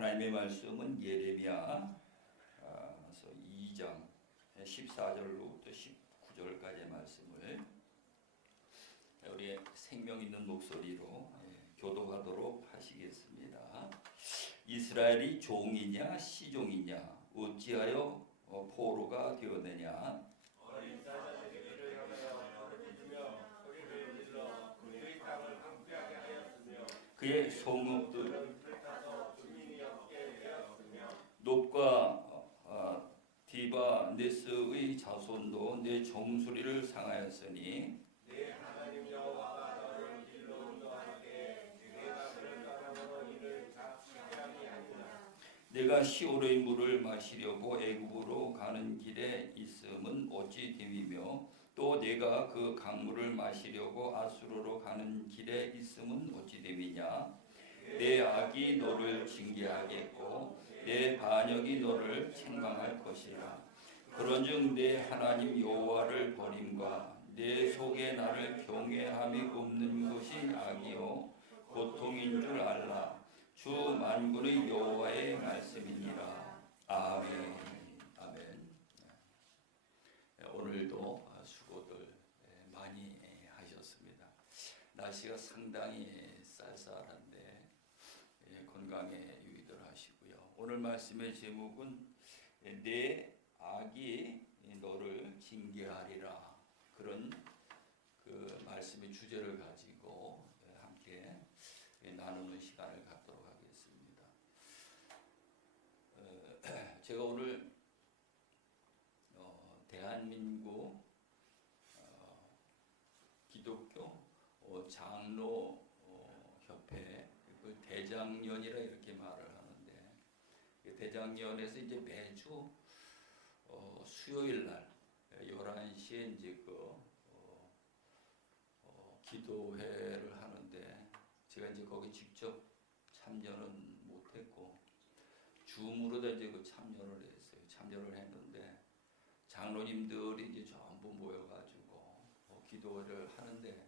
하나님의 말씀은 예레미야 2장 14절로부터 19절까지의 말씀을 우리 생명 있는 목소리로 교독하도록 하시겠습니다. 이스라엘이 종이냐 시종이냐 어찌하여 포로가 되었느냐. 어린 사자들에게 향하여 너를 찢으며 소리를 질러 그의 땅을 황폐하게 하였으며 그의 성읍들 불을 타서 주민이 없게 되었으며 놋과 디바네스의 자손도 내 종소리를 상하였으니 내 하나님 여호와가 너를 길로 인도할 때에 내가 그를 떠나서 이를 잡히게 아니하니라. 내가 시오르의 물을 마시려고 애굽으로 가는 길에 있음은 어찌 됨이며 또 내가 그 강물을 마시려고 아수르로 가는 길에 있음은 어찌 됨이냐. 내 악이 너를 징계하겠고 내 반역이 너를 책망할 것이라. 그런즉 내 하나님 여호와를 버림과 내 속에 나를 경외함이 없는 것이 악이요 고통인 줄 알라. 주 만군의 여호와의 말씀이니라. 아멘. 아멘. 오늘도 수고들 많이 하셨습니다. 날씨가 상당히 쌀쌀한데 건강에 유의들 하시고요. 오늘 말씀의 제목은 내 악이 너를 징계하리라. 그런 그 말씀의 주제를 가지고 함께 나누는 시간을 갖도록 하겠습니다. 제가 오늘 대한민국 기독교 장로 협회 그 대장년이라 이렇게 말을 하는데, 대장년에서 이제 매주 수요일 날 11시에 이제 기도회를 하는데, 제가 이제 거기 직접 참여는 못했고 줌으로다 이제 참여를 했어요. 참여를 했는데 장로님들이 이제 전부 모여가지고 기도회를 하는데,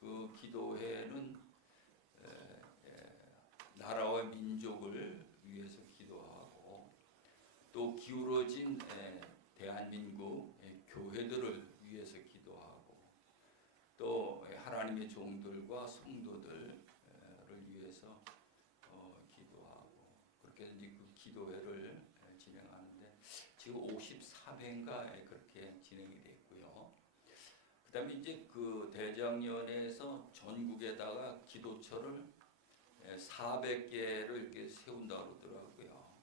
그 기도회는 나라와 민족을 위해서 기도하고 또 기울어진 대한민국 교회들을 위해서 기도하고 또 하나님의 종들과 성도들을 위해서 기도하고 그렇게 이제 그 기도회를 진행하는데 지금 54회인가 그렇게 진행이 됐고요. 그 다음에 이제 그 대장년에서 전국에다가 기도처를 400개를 이렇게 세운다고 그러더라고요.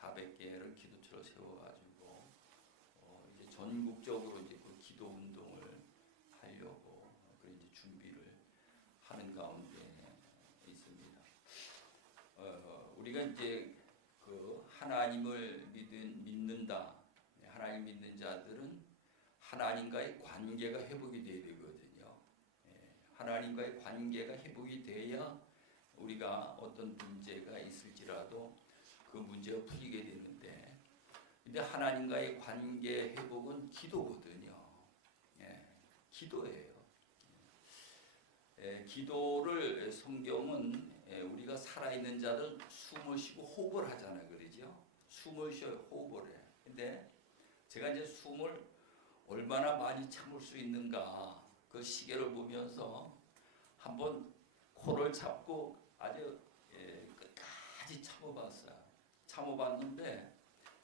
400개를 기도처를 세워가지고 이제 전국적으로 이제 그 기도 운동을 하려고 그런 이제 준비를 하는 가운데 있습니다. 우리가 이제 그 하나님을 믿는다. 하나님 믿는 자들은 하나님과의 관계가 회복이 돼야 되거든요. 하나님과의 관계가 회복이 돼야 우리가 어떤 문제가 있을지라도 그 문제가 풀리게 되는데, 근데 하나님과의 관계 회복은 기도거든요. 기도예요. 기도를 성경은 우리가 살아있는 자들 숨을 쉬고 호흡을 하잖아요. 그러죠? 숨을 쉬어요. 호흡을 해. 근데 제가 이제 숨을 얼마나 많이 참을 수 있는가 그 시계를 보면서 한번 코를 잡고 아주 끝까지 참아봤어요. 참아봤는데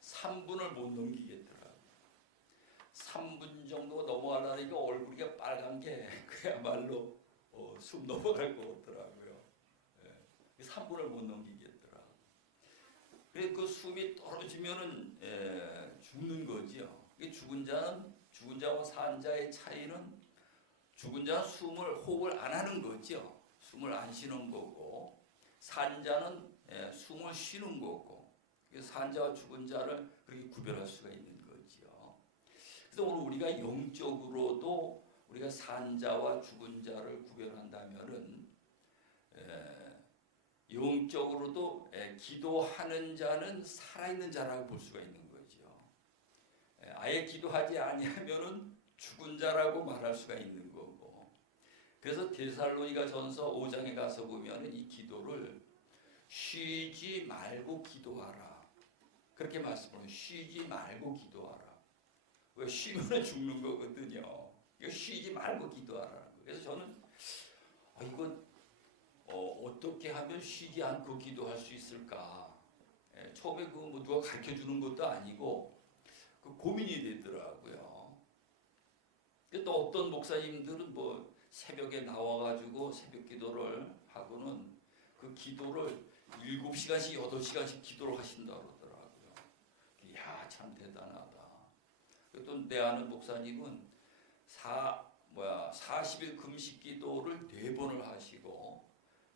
3분을 못 넘기겠더라고요. 3분 정도 넘어가려니까 얼굴이 빨간 게 그야말로 숨 넘어갈 것 같더라고요. 3분을 못 넘기겠더라고요. 그래서 그 숨이 떨어지면은 죽는 거죠. 죽은 자와 산 자의 차이는, 죽은 자는 호흡을 안 하는 거죠. 숨을 안 쉬는 거고, 산 자는 숨을 쉬는 거고, 산 자와 죽은 자를 그렇게 구별할 수가 있는 거죠. 그래서 오늘 우리가 영적으로도 우리가 산 자와 죽은 자를 구별한다면은 영적으로도 기도하는 자는 살아있는 자라고 볼 수가 있는 거죠. 아예 기도하지 아니하면은 죽은 자라고 말할 수가 있는 거고, 그래서 데살로니가 전서 5장에 가서 보면 이 기도를 쉬지 말고 기도하라. 그렇게 말씀을 쉬지 말고 기도하라. 왜 쉬면 죽는 거거든요. 쉬지 말고 기도하라. 그래서 저는 이건 어떻게 하면 쉬지 않고 기도할 수 있을까? 처음에 뭐 누가 가르쳐 주는 것도 아니고 고민이 되더라고요. 또 어떤 목사님들은 뭐 새벽에 나와가지고 새벽 기도를 하고는 그 기도를 7시간씩 8시간씩 기도를 하신다 그러더라고요. 이야, 참 대단하다. 또 내 아는 목사님은 40일 금식 기도를 4번을 하시고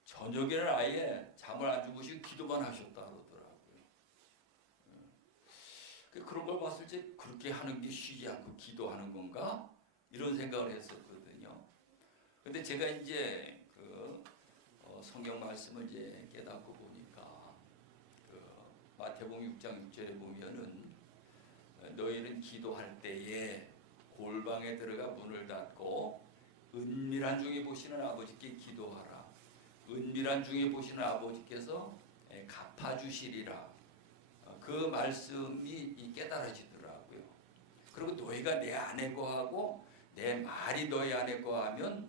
저녁에는 아예 잠을 안 주무시고 기도만 하셨다 그러더라고요. 그런 걸 봤을 때 그렇게 하는 게 쉬지 않고 기도하는 건가? 이런 생각을 했었거든요. 근데 제가 이제 성경 말씀을 이제 깨닫고 보니까 마태복음 6장 6절에 보면은 너희는 기도할 때에 골방에 들어가 문을 닫고 은밀한 중에 보시는 아버지께 기도하라. 은밀한 중에 보시는 아버지께서 갚아주시리라. 그 말씀이 깨달아지더라고요. 그리고 너희가 내 안에 거하고 내 말이 너희 안에 거하면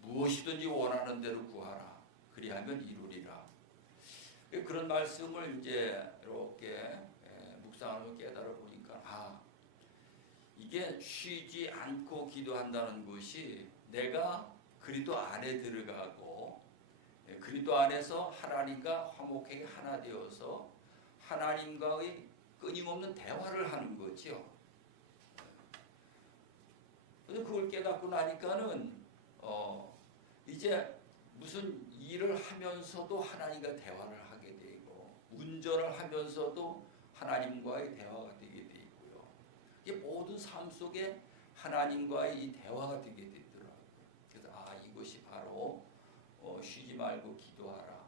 무엇이든지 원하는 대로 구하라. 그리하면 이루리라. 그런 말씀을 이제 이렇게 묵상하면서 깨달아 보니까 이게 쉬지 않고 기도한다는 것이 내가 그리스도 안에 들어가고 그리스도 안에서 하나님과 화목하게 하나 되어서 하나님과의 끊임없는 대화를 하는 거죠. 그래서 그걸 깨닫고 나니까는 이제 무슨 일을 하면서도 하나님과 대화를 하게 되고 운전을 하면서도 하나님과의 대화가 되게 되고요. 이게 모든 삶 속에 하나님과의 이 대화가 되게 되더라고요. 그래서 이것이 바로 쉬지 말고 기도하라.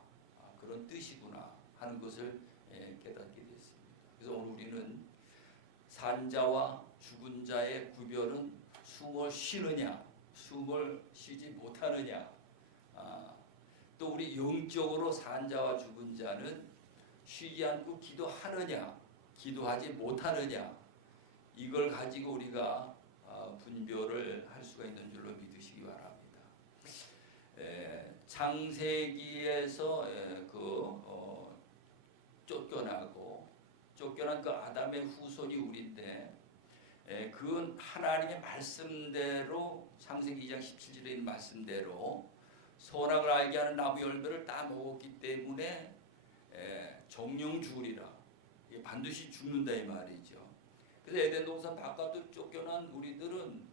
그런 뜻이구나 하는 것을 깨닫게 됐습니다. 그래서 오늘 우리는 산자와 죽은 자의 구별은 숨을 쉬느냐, 숨을 쉬지 못하느냐, 또 우리 영적으로 산자와 죽은 자는 쉬지 않고 기도하느냐, 기도하지 못하느냐, 이걸 가지고 우리가 분별을 할 수가 있는 줄로 믿으시기 바랍니다. 창세기에서 쫓겨난 그 아담의 후손이 우리인데 그건 하나님의 말씀대로 창세기 2장 17절에 있는 말씀대로 선악을 알게 하는 나무 열매를 따 먹었기 때문에 정령 죽으리라. 반드시 죽는다 이 말이죠. 그래서 에덴 동산 바깥으로 쫓겨난 우리들은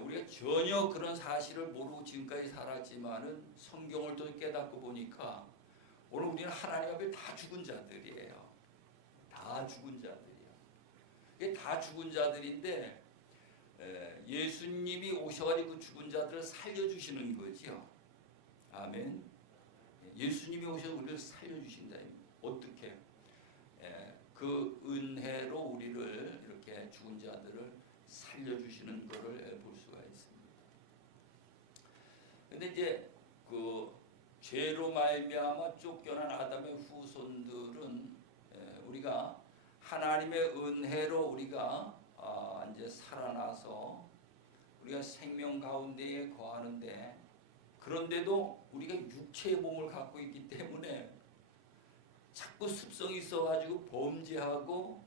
우리가 전혀 그런 사실을 모르고 지금까지 살았지만은 성경을 또 깨닫고 보니까 오늘 우리는 하나님 앞에 다 죽은 자들이에요. 다 죽은 자들이에요. 이게 다 죽은 자들인데 예수님이 오셔가지고 그 죽은 자들을 살려주시는 거죠. 아멘. 예수님이 오셔서 우리를 살려주신다. 어떻게? 그 은혜로 우리를 이렇게 죽은 자들을 살려주시는 것을 볼 수가 있습니다. 근데 이제 그 죄로 말미암아 쫓겨난 아담의 후손들은 우리가 하나님의 은혜로 우리가 이제 살아나서 우리가 생명 가운데에 거하는데 그런데도 우리가 육체의 몸을 갖고 있기 때문에 자꾸 습성이 있어가지고 범죄하고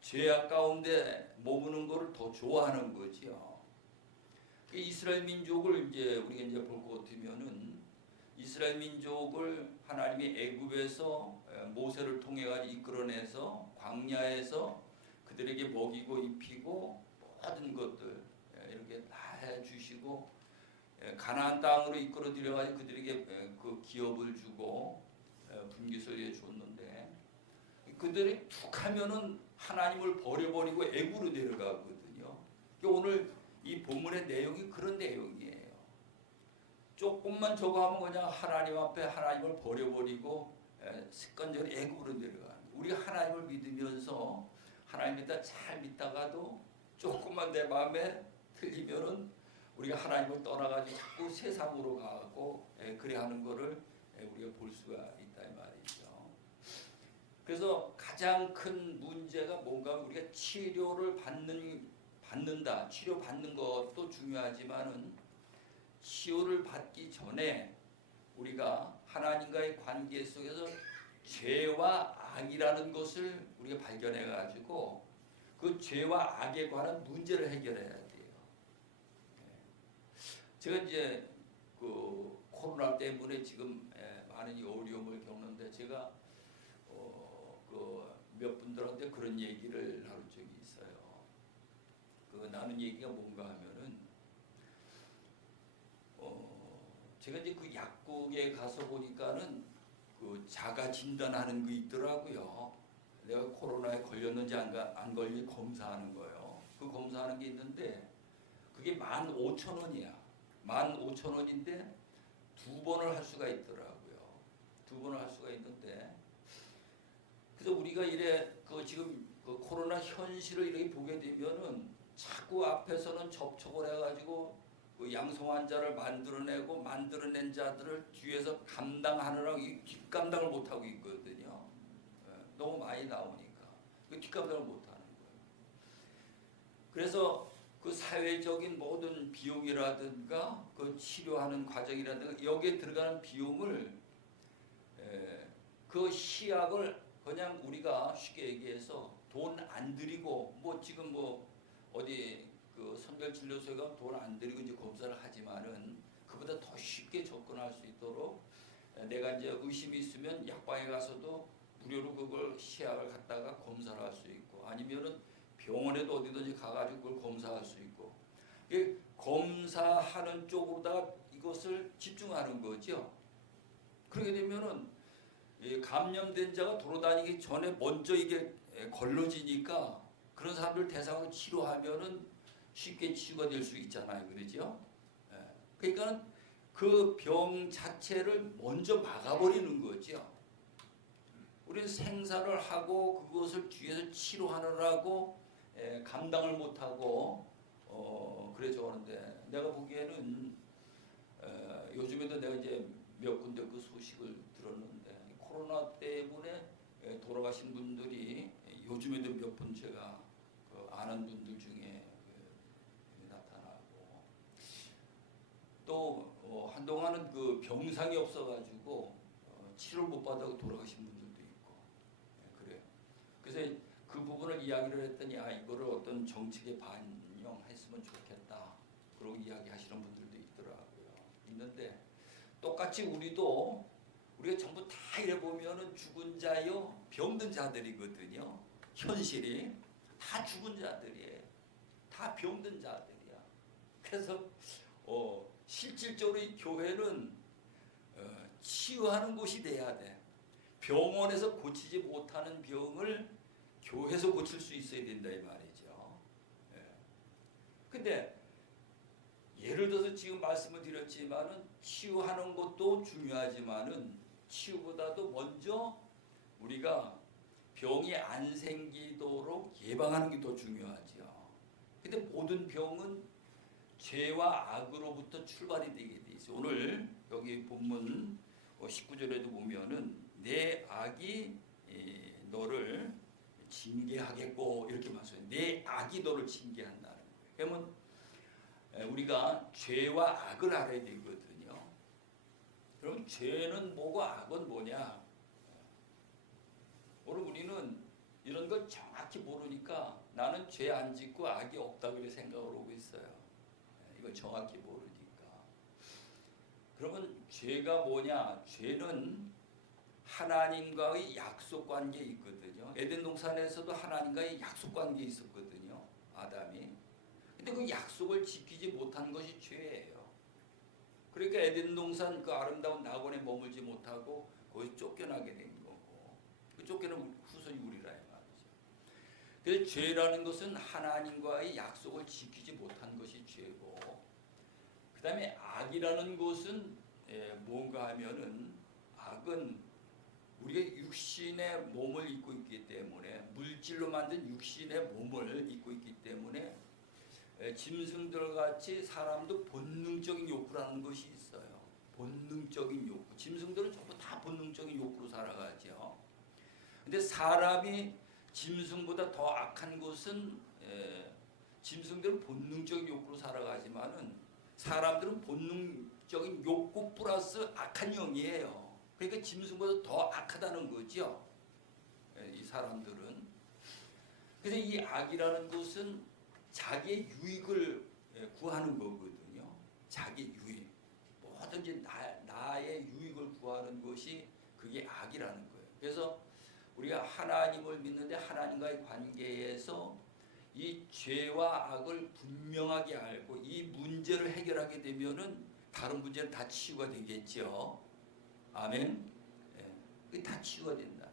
죄악 가운데 머무는 것을 더 좋아하는 거지요. 이스라엘 민족을 이제 우리가 이제 볼 것 같으면은 이스라엘 민족을 하나님이 애굽에서 모세를 통해 가지고 이끌어내서 광야에서 그들에게 먹이고 입히고 모든 것들 이렇게 다 해주시고 가나안 땅으로 이끌어 들여가지고 그들에게 그 기업을 주고 분기소리에 줬는데 그들이 툭 하면은 하나님을 버려버리고 애굽으로 내려가거든요. 오늘 이 본문의 내용이 그런 내용이에요. 조금만 저거 하면 그냥 하나님 앞에 하나님을 버려버리고 습관적으로 애굽으로 내려가는 거예요. 우리가 하나님을 믿으면서 하나님을 잘 믿다가도 조금만 내 마음에 틀리면은 우리가 하나님을 떠나가지고 자꾸 세상으로 가고 그래 하는 거를 우리가 볼 수가 있다 이 말이죠. 그래서 가장 큰 문제가 뭔가 우리가 치료를 받는다. 치료받는 것도 중요하지만은 치료를 받기 전에 우리가 하나님과의 관계 속에서 죄와 악이라는 것을 우리가 발견해 가지고 그 죄와 악에 관한 문제를 해결해야 돼요. 제가 이제 그 코로나 때문에 지금 많은 어려움을 겪는데 제가 그 몇 분들한테 그런 얘기를 나눈 적이 있어요. 그 나눈 얘기가 뭔가 하면은 제가 이제 그 약국에 가서 보니까는 그 자가 진단하는 거 있더라고요. 내가 코로나에 걸렸는지 안 걸리 검사하는 거예요. 그 검사하는 게 있는데 그게 15,000원이야. 15,000원인데 2번을 할 수가 있더라고요. 2번을 할 수가 있는데 그래서 우리가 이래 그 지금 그 코로나 현실을 이렇게 보게 되면은 자꾸 앞에서는 접촉을 해가지고 그 양성 환자를 만들어낸 자들을 뒤에서 감당하느라고 뒷감당을 못하고 있거든요. 너무 많이 나오니까 그 뒷감당을 못하는 거예요. 그래서 그 사회적인 모든 비용이라든가 그 치료하는 과정이라든가 여기에 들어가는 비용을 그 시약을 그냥 우리가 쉽게 얘기해서 돈 안 들이고 뭐 지금 뭐 어디 그 선별진료소가 돈 안 들이고 이제 검사를 하지만은 그보다 더 쉽게 접근할 수 있도록 내가 이제 의심이 있으면 약방에 가서도 무료로 그걸 시약을 갖다가 검사를 할 수 있고 아니면은 병원에도 어디든지 가가지고 그걸 검사할 수 있고 검사하는 쪽으로다가 이것을 집중하는 거죠. 그렇게 되면은 감염된 자가 돌아다니기 전에 먼저 이게 걸러지니까 그런 사람들 대상으로 치료하면은 쉽게 치유가 될 수 있잖아요. 그러죠? 그러니까 그 병 자체를 먼저 막아버리는 거죠. 우리는 생사를 하고 그것을 뒤에서 치료하느라고 감당을 못하고 그래서 그러는데 내가 보기에는 요즘에도 내가 이제 몇 군데 그 소식을 들었는데 코로나 때문에 돌아가신 분들이 요즘에도 몇 분 제가 그 아는 분들 중에 나타나고 또 한동안은 그 병상이 없어가지고 치료를 못 받아서 돌아가신 분들도 있고 그래요. 그래서 그 부분을 이야기를 했더니 이거를 어떤 정책에 반영했으면 좋겠다. 그러고 이야기하시는 분들도 있더라고요. 있는데 똑같이 우리가 전부 다 이래 보면은 죽은 자요 병든 자들이거든요. 현실이 다 죽은 자들이에요. 다 병든 자들이야. 그래서 실질적으로 이 교회는 치유하는 곳이 돼야 돼. 병원에서 고치지 못하는 병을 교회에서 고칠 수 있어야 된다 이 말이죠. 근데 예를 들어서 지금 말씀을 드렸지만은 치유하는 것도 중요하지만은 치유보다도 먼저 우리가 병이 안 생기도록 예방하는 게 더 중요하죠. 근데 모든 병은 죄와 악으로부터 출발이 되게 돼 있어요. 오늘 여기 본문 19절에도 보면은 내 악이 너를 징계하겠고 이렇게 말씀해요. 내 악이 너를 징계한다는 거예요. 그러면 우리가 죄와 악을 알아야 되거든요. 그럼 죄는 뭐고 악은 뭐냐? 오늘 우리는 이런 걸 정확히 모르니까 나는 죄 안 짓고 악이 없다 그렇게 생각을 하고 있어요. 이걸 정확히 모르니까. 그러면 죄가 뭐냐? 죄는 하나님과의 약속 관계에 있거든요. 에덴 동산에서도 하나님과의 약속 관계에 있었거든요. 아담이. 근데 그 약속을 지키지 못한 것이 죄예요. 그러니까 에덴 동산 그 아름다운 낙원에 머물지 못하고 거기서 쫓겨나게 된 거고 그 쫓겨난 후손이 우리라 이 말이죠. 그래서 죄라는 것은 하나님과의 약속을 지키지 못한 것이 죄고 그 다음에 악이라는 것은 뭔가 하면은 악은 우리가 육신의 몸을 입고 있기 때문에 물질로 만든 육신의 몸을 입고 있기 때문에 짐승들 같이 사람도 본능적인 욕구라는 것이 있어요. 본능적인 욕구. 짐승들은 전부 다 본능적인 욕구로 살아가죠. 근데 사람이 짐승보다 더 악한 것은 짐승들은 본능적인 욕구로 살아가지만은 사람들은 본능적인 욕구 플러스 악한 영이에요. 그러니까 짐승보다 더 악하다는 거죠. 이 사람들은. 그래서 이 악이라는 것은 자기의 유익을 구하는 거거든요. 자기 유익. 뭐든지 나의 유익을 구하는 것이 그게 악이라는 거예요. 그래서 우리가 하나님을 믿는데 하나님과의 관계에서 이 죄와 악을 분명하게 알고 이 문제를 해결하게 되면은 다른 문제는 다 치유가 되겠죠. 아멘. 예, 다 치유가 된다.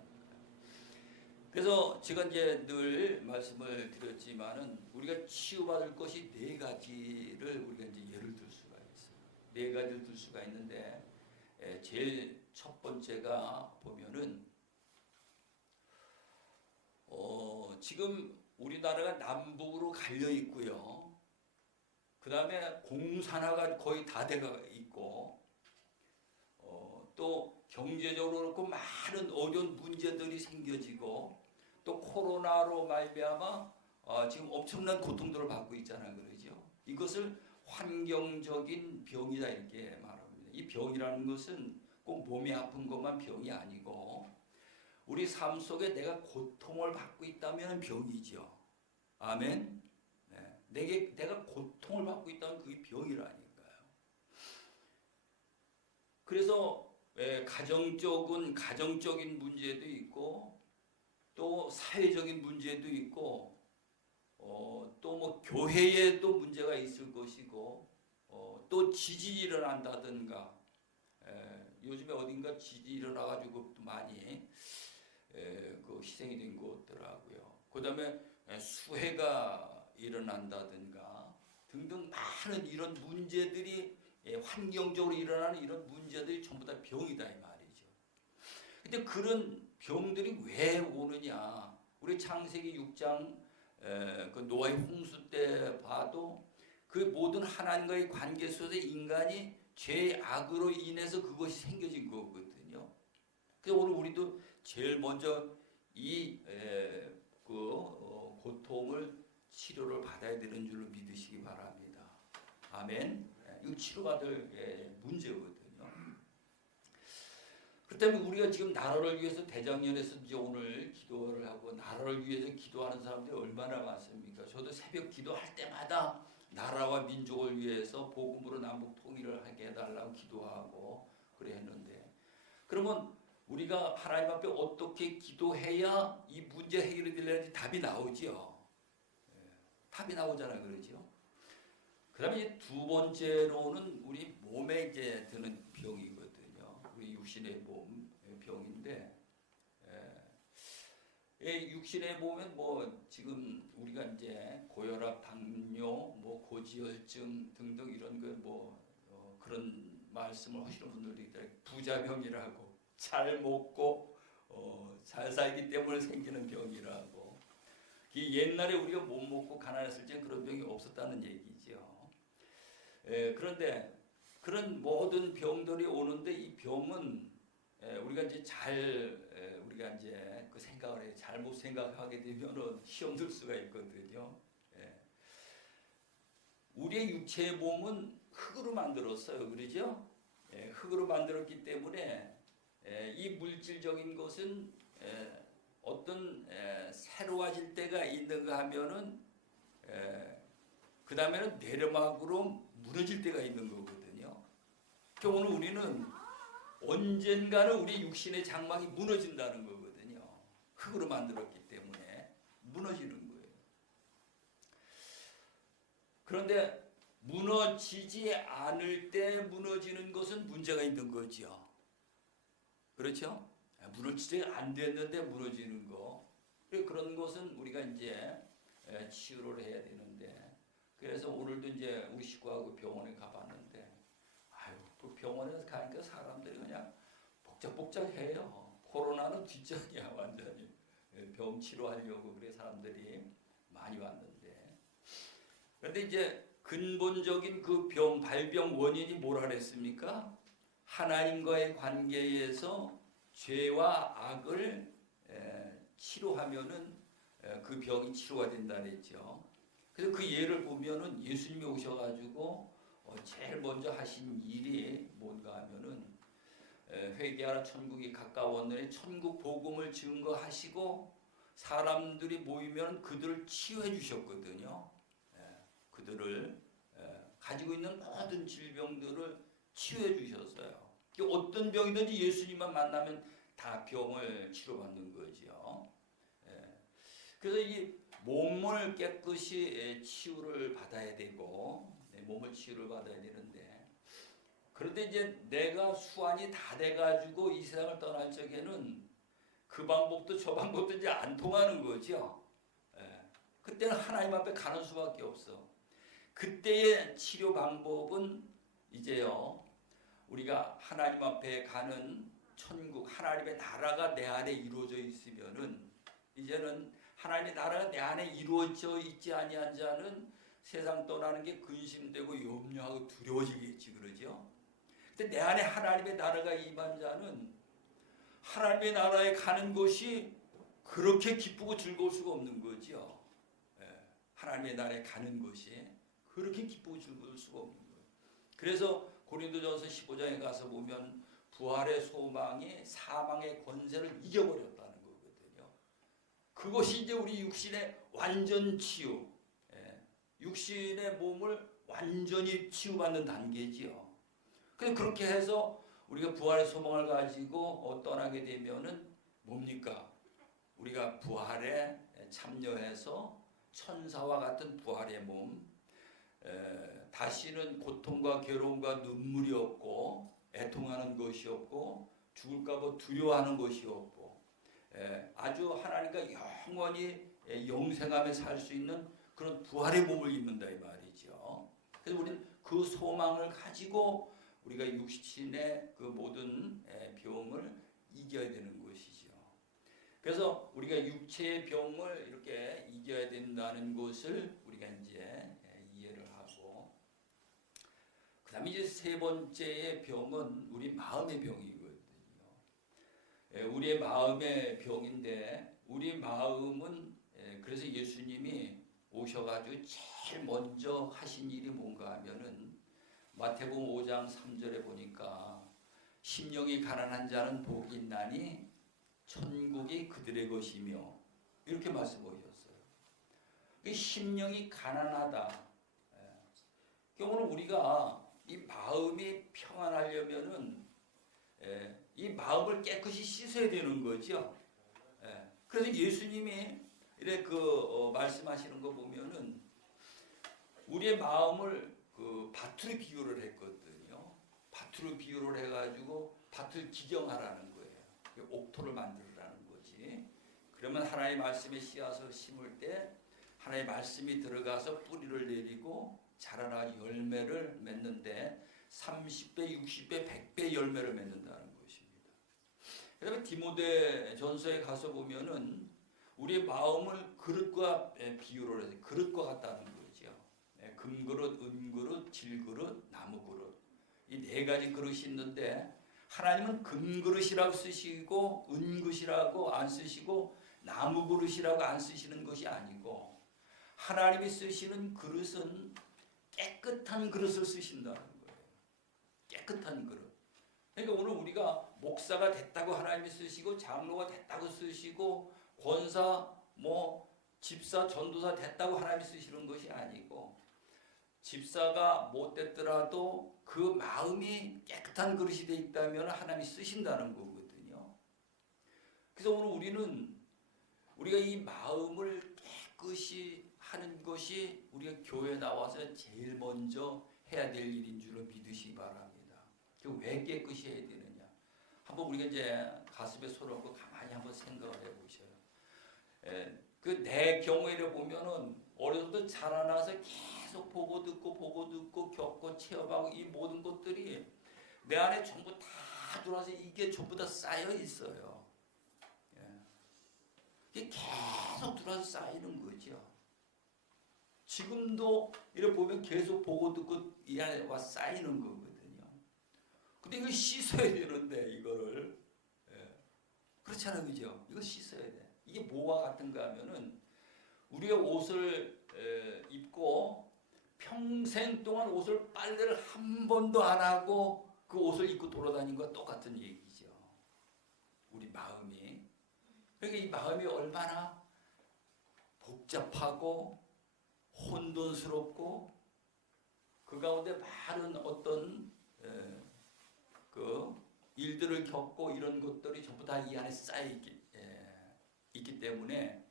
그래서 제가 이제 늘 말씀을 드렸지만은 우리가 치유받을 것이 네 가지를 우리가 이제 예를 들 수가 있어요. 네 가지를 들 수가 있는데 제일 첫 번째가 보면은 지금 우리나라가 남북으로 갈려 있고요. 그 다음에 공산화가 거의 다 돼가 있고, 또 경제적으로 그렇고 많은 어려운 문제들이 생겨지고, 또 코로나로 말미암아 지금 엄청난 고통들을 받고 있잖아요, 그러죠. 이것을 환경적인 병이다 이렇게 말합니다. 이 병이라는 것은 꼭 몸이 아픈 것만 병이 아니고. 우리 삶 속에 내가 고통을 받고 있다면 병이죠. 아멘. 내가 고통을 받고 있다면 그게 병이라니까요. 그래서 가정적인 문제도 있고, 또 사회적인 문제도 있고, 또 뭐 교회에도 문제가 있을 것이고, 또 지진이 일어난다든가, 요즘에 어딘가 지진이 일어나가지고 많이 그 희생이 된 것더라고요. 그 다음에 수해가 일어난다든가 등등 많은 이런 문제들이 환경적으로 일어나는 이런 문제들이 전부 다 병이다 이 말이죠. 근데 그런 병들이 왜 오느냐? 우리 창세기 6장 그 노아의 홍수 때 봐도 그 모든 하나님과의 관계 속에 인간이 죄의 악으로 인해서 그것이 생겨진 거거든요. 그래서 오늘 우리도 제일 먼저 이 고통을 치료를 받아야 되는 줄로 믿으시기 바랍니다. 아멘. 이거 치료받을 문제거든요. 그렇다면 우리가 지금 나라를 위해서 대장년에서 이제 오늘 기도를 하고 나라를 위해서 기도하는 사람들이 얼마나 많습니까? 저도 새벽 기도할 때마다 나라와 민족을 위해서 복음으로 남북 통일을 하게 해달라고 기도하고 그래 했는데, 그러면 우리가 하나님 앞에 어떻게 기도해야 이 문제 해결이 되려는지 답이 나오죠. 답이 나오잖아요, 그러죠. 그다음에 이제 두 번째로는 우리 몸에 이제 드는 병이거든요. 우리 육신의 몸 병인데, 육신의 몸은 뭐 지금 우리가 이제 고혈압, 당뇨, 뭐 고지혈증 등등 이런 거 뭐 그런 말씀을 하시는 분들도 있더라고요. 부자병이라고. 잘 먹고 잘 살기 때문에 생기는 병이라고. 옛날에 우리가 못 먹고 가난했을 때 그런 병이 없었다는 얘기죠. 그런데 그런 모든 병들이 오는데 이 병은 우리가 이제 우리가 이제 그 생각을 해요. 잘못 생각하게 되면은 시험 들 수가 있거든요. 우리의 육체의 몸은 흙으로 만들었어요, 그러죠? 흙으로 만들었기 때문에 이 물질적인 것은 어떤 새로워질 때가 있는가 하면은 그 다음에는 내려막으로 무너질 때가 있는 거거든요. 그러니까 오늘 우리는 언젠가는 우리 육신의 장막이 무너진다는 거거든요. 흙으로 만들었기 때문에 무너지는 거예요. 그런데 무너지지 않을 때 무너지는 것은 문제가 있는 거죠. 그렇죠? 무너지지 안 됐는데 무너지는 거. 그런 것은 우리가 이제 치유를 해야 되는데, 그래서 오늘도 이제 우리 식구하고 병원에 가봤는데, 그 병원에 가니까 사람들이 그냥 복작복작해요. 코로나는 뒷전이야 완전히. 병 치료하려고 그래 사람들이 많이 왔는데, 그런데 이제 근본적인 그 발병 원인이 뭐라 그랬습니까? 하나님과의 관계에서 죄와 악을 치료하면은 그 병이 치료가 된다 그랬죠. 그래서 그 예를 보면은 예수님이 오셔가지고 제일 먼저 하신 일이 뭔가 하면은 회개하라 천국이 가까웠느니 천국 복음을 증거하시고 사람들이 모이면 그들을 치유해 주셨거든요. 그들을 가지고 있는 모든 질병들을 치유해 주셨어요. 어떤 병이든지 예수님만 만나면 다 병을 치료받는 거죠. 그래서 이 몸을 깨끗이 치유를 받아야 되고 몸을 치유를 받아야 되는데 그런데 이제 내가 수완이 다 돼가지고 이 세상을 떠날 적에는 그 방법도 저 방법도 이제 안 통하는 거죠. 그때는 하나님 앞에 가는 수밖에 없어. 그때의 치료 방법은 이제요 우리가 하나님 앞에 가는 천국 하나님의 나라가 내 안에 이루어져 있으면은 이제는 하나님의 나라가 내 안에 이루어져 있지 아니한 자는 세상 떠나는 게 근심되고 염려하고 두려워지겠지 그러죠. 근데 내 안에 하나님의 나라가 임한 자는 하나님의 나라에 가는 것이 그렇게 기쁘고 즐거울 수가 없는 거죠. 하나님의 나라에 가는 것이 그렇게 기쁘고 즐거울 수가 없는 거예요. 그래서 고린도전서 15장에 가서 보면 부활의 소망이 사망의 권세를 이겨버렸다는 거거든요. 그것이 이제 우리 육신의 완전 치유, 육신의 몸을 완전히 치유받는 단계지요. 그래서 그렇게 해서 우리가 부활의 소망을 가지고 떠나게 되면은 뭡니까? 우리가 부활에 참여해서 천사와 같은 부활의 몸, 다시는 고통과 괴로움과 눈물이 없고 애통하는 것이 없고 죽을까 봐 두려워하는 것이 없고 아주 하나님과 영원히 영생하며 살 수 있는 그런 부활의 몸을 입는다 이 말이죠. 그래서 우리는 그 소망을 가지고 우리가 육신의 그 모든 병을 이겨야 되는 것이죠. 그래서 우리가 육체의 병을 이렇게 이겨야 된다는 것을 우리가 이제 이해를 하고, 그 다음에 이제 세 번째의 병은 우리 마음의 병이거든요. 우리의 마음의 병인데, 우리 마음은 그래서 예수님이 오셔가지고 제일 먼저 하신 일이 뭔가 하면은 마태복음 5장 3절에 보니까 심령이 가난한 자는 복이 있나니 천국이 그들의 것이며 이렇게 말씀하셨어요. 심령이 가난하다. 오늘 우리가 이 마음이 평안하려면은 이 마음을 깨끗이 씻어야 되는 거죠. 그래서 예수님이 이렇게 말씀하시는 거 보면은 우리의 마음을 그 밭으로 비유를 했거든요. 밭으로 비유를 해가지고 밭을 기경하라는 거예요. 옥토를 만들라는 거지. 그러면 하나님의 말씀에 씨앗을 심을 때 하나님의 말씀이 들어가서 뿌리를 내리고 자라나 열매를 맺는데 30배, 60배, 100배 열매를 맺는다는 것입니다. 그다음에 디모데 전서에 가서 보면은 우리의 마음을 그릇과 비유를 해서 그릇과 같다는 거죠. 금그릇, 은그릇, 질그릇, 나무그릇. 이 네 가지 그릇이 있는데 하나님은 금그릇이라고 쓰시고 은그릇이라고 안 쓰시고 나무그릇이라고 안 쓰시는 것이 아니고 하나님이 쓰시는 그릇은 깨끗한 그릇을 쓰신다는 거예요. 깨끗한 그릇. 그러니까 오늘 우리가 목사가 됐다고 하나님이 쓰시고 장로가 됐다고 쓰시고 권사, 집사, 전도사 됐다고 하나님이 쓰시는 것이 아니고 집사가 못 됐더라도 그 마음이 깨끗한 그릇이 되어 있다면 하나님이 쓰신다는 거거든요. 그래서 오늘 우리가 이 마음을 깨끗이 하는 것이 우리가 교회에 나와서 제일 먼저 해야 될 일인 줄로 믿으시기 바랍니다. 왜 깨끗이 해야 되느냐? 한번 우리가 이제 가슴에 손 얹고 가만히 한번 생각을 해보셔요. 내 경우에 보면은 어렸을 때 자라나서 계속 보고 듣고 겪고 체험하고 이 모든 것들이 내 안에 전부 다 들어와서 이게 전부 다 쌓여 있어요. 이게 계속 들어와서 쌓이는 거죠. 지금도 이렇게 보면 계속 보고 듣고 이 안에 와 쌓이는 거거든요. 근데 이거 씻어야 되는데 이거를 그렇잖아요, 그죠? 이거 씻어야 돼. 이게 뭐와 같은가 하면은 우리가 옷을 입고 평생 동안 옷을 빨래를 한 번도 안 하고 그 옷을 입고 돌아다닌 것과 똑같은 얘기죠. 우리 마음이. 그러니까 이 마음이 얼마나 복잡하고 혼돈스럽고 그 가운데 많은 어떤 그 일들을 겪고 이런 것들이 전부 다 이 안에 쌓여 있기 때문에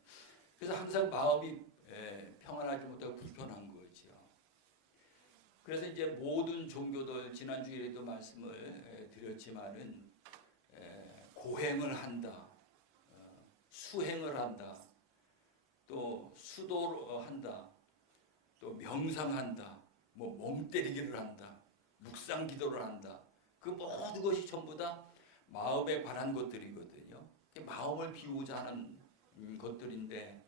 그래서 항상 마음이 평안하지 못하고 불편한 거죠. 그래서 이제 모든 종교들 지난주에도 말씀을 드렸지만은 고행을 한다, 수행을 한다, 또 수도를 한다, 또 명상한다, 뭐 멍 때리기를 한다, 묵상 기도를 한다. 그 모든 것이 전부 다 마음에 관한 것들이거든요. 마음을 비우고자 하는 것들인데,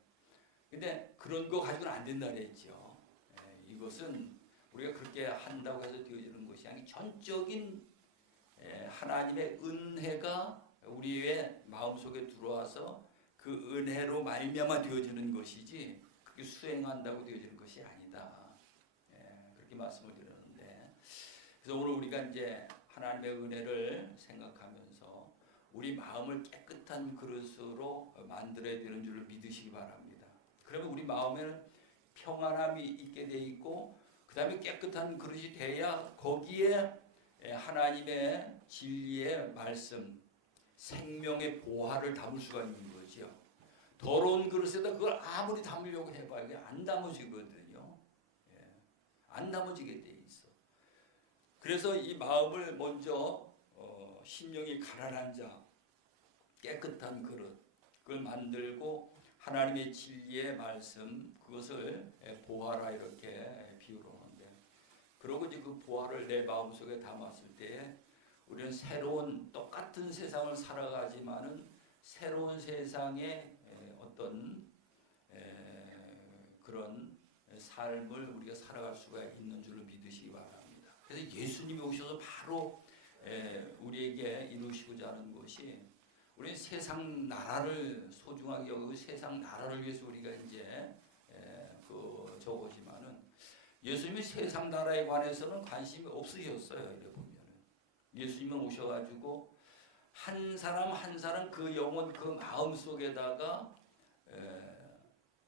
근데 그런 거 가지고는 안 된다 그랬죠. 이것은 우리가 그렇게 한다고 해서 되어지는 것이 아니라 전적인 하나님의 은혜가 우리의 마음속에 들어와서 그 은혜로 말미암아 되어지는 것이지 그게 수행한다고 되어지는 것이 아니다. 그렇게 말씀을 드렸는데, 그래서 오늘 우리가 이제 하나님의 은혜를 생각하면서 우리 마음을 깨끗한 그릇으로 만들어야 되는 줄을 믿으시기 바랍니다. 그러면 우리 마음에는 평안함이 있게 돼 있고 그 다음에 깨끗한 그릇이 돼야 거기에 하나님의 진리의 말씀, 생명의 보화를 담을 수가 있는 거죠. 더러운 그릇에다 그걸 아무리 담으려고 해봐요. 안 담아지거든요. 안 담아지게 돼 있어. 그래서 이 마음을 먼저 심령이 가난한 자, 깨끗한 그릇, 그걸 만들고 하나님의 진리의 말씀, 그것을 보화라 이렇게 비유를 하는데, 그러고 이제 그 보화를 내 마음속에 담았을 때 우리는 새로운 똑같은 세상을 살아가지만은 새로운 세상의 어떤 그런 삶을 우리가 살아갈 수가 있는 줄을 믿으시기 바랍니다. 그래서 예수님이 오셔서 바로 우리에게 이루시고자 하는 것이, 우리는 세상 나라를 소중하게 여기고 세상 나라를 위해서 우리가 이제 저거지만은 예수님이 세상 나라에 관해서는 관심이 없으셨어요. 이렇게 보면은 예수님은 오셔가지고 한 사람 한 사람 그 영혼 그 마음 속에다가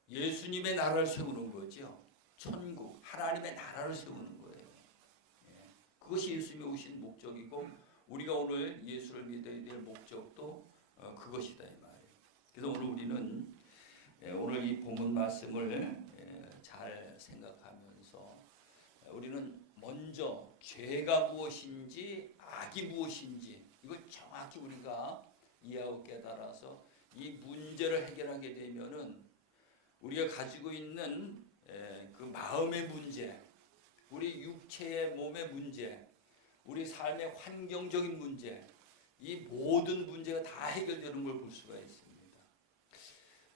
예수님의 나라를 세우는 거죠. 천국 하나님의 나라를 세우는 거예요. 그것이 예수님이 오신 목적이고 우리가 오늘 예수를 믿어야 될 목적도 그것이다 이 말이에요. 그래서 오늘 우리는 오늘 이 본문 말씀을 잘 생각하면서 우리는 먼저 죄가 무엇인지 악이 무엇인지 이걸 정확히 우리가 이해하고 깨달아서 이 문제를 해결하게 되면은 우리가 가지고 있는 그 마음의 문제, 우리 육체의 몸의 문제, 우리 삶의 환경적인 문제, 이 모든 문제가 다 해결되는 걸 볼 수가 있습니다.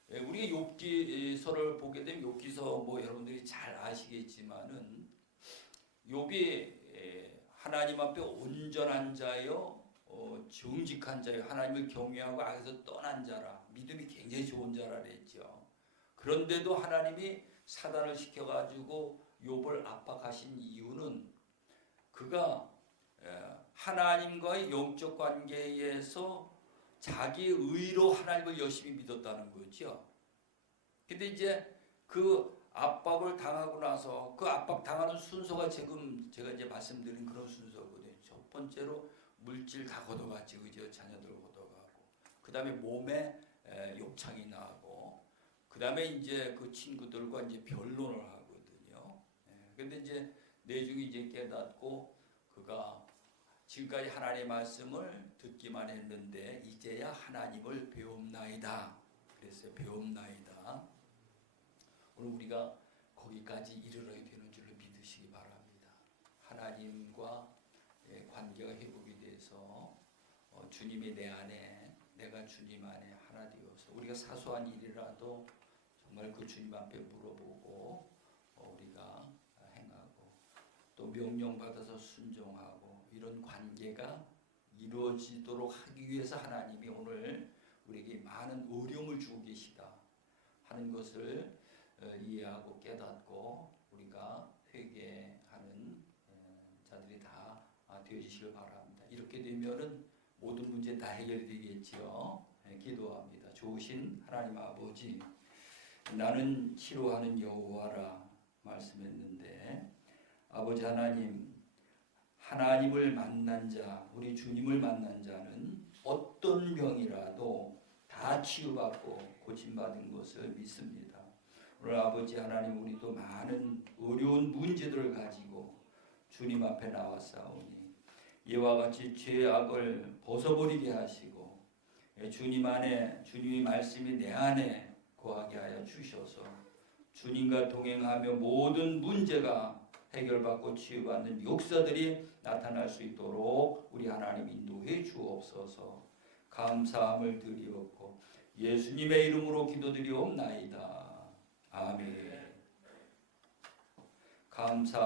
우리가 욥기서를 보게 되면 욥기서 뭐 여러분들이 잘 아시겠지만은 욥이 하나님 앞에 온전한 자요, 정직한 자요, 하나님을 경외하고 악에서 떠난 자라, 믿음이 굉장히 좋은 자라 그랬죠. 그런데도 하나님이 사단을 시켜가지고 욥을 압박하신 이유는 그가 하나님과의 영적 관계에서 자기 의로 하나님을 열심히 믿었다는 거죠. 근데 이제 그 압박을 당하고 나서 그 압박 당하는 순서가 지금 제가 이제 말씀드린 그런 순서거든요. 첫 번째로 물질 다 걷어갔지, 그죠? 자녀들 걷어가고, 그 다음에 몸에 욕창이 나고, 그 다음에 이제 그 친구들과 이제 변론을 하거든요. 근데 이제 내중이 이제 깨닫고 그가 지금까지 하나님의 말씀을 듣기만 했는데 이제야 하나님을 배움나이다. 그래서 배움나이다. 오늘 우리가 거기까지 이르러야 되는 줄로 믿으시기 바랍니다. 하나님과 관계가 회복이 돼서 주님이 내 안에, 내가 주님 안에 하나 되어서 우리가 사소한 일이라도 정말 그 주님 앞에 물어보고 우리가 행하고 또 명령받아서 순종하고 이런 관계가 이루어지도록 하기 위해서 하나님이 오늘 우리에게 많은 어려움을 주고 계시다 하는 것을 이해하고 깨닫고 우리가 회개하는 자들이 다 되어지시길 바랍니다. 이렇게 되면은 모든 문제 다 해결이 되겠지요. 기도합니다. 좋으신 하나님 아버지, 나는 치료하는 여호와라 말씀했는데, 아버지 하나님, 하나님을 만난 자, 우리 주님을 만난 자는 어떤 병이라도 다 치유받고 고침받은 것을 믿습니다. 오늘 아버지 하나님, 우리도 많은 어려운 문제들을 가지고 주님 앞에 나왔사오니 이와 같이 죄악을 벗어버리게 하시고 주님 안에, 주님의 말씀이 내 안에 거하게 하여 주셔서 주님과 동행하며 모든 문제가 해결받고 치유받는 역사들이 나타날 수 있도록 우리 하나님 인도해 주옵소서. 감사함을 드리옵고 예수님의 이름으로 기도드리옵나이다. 아멘. 감사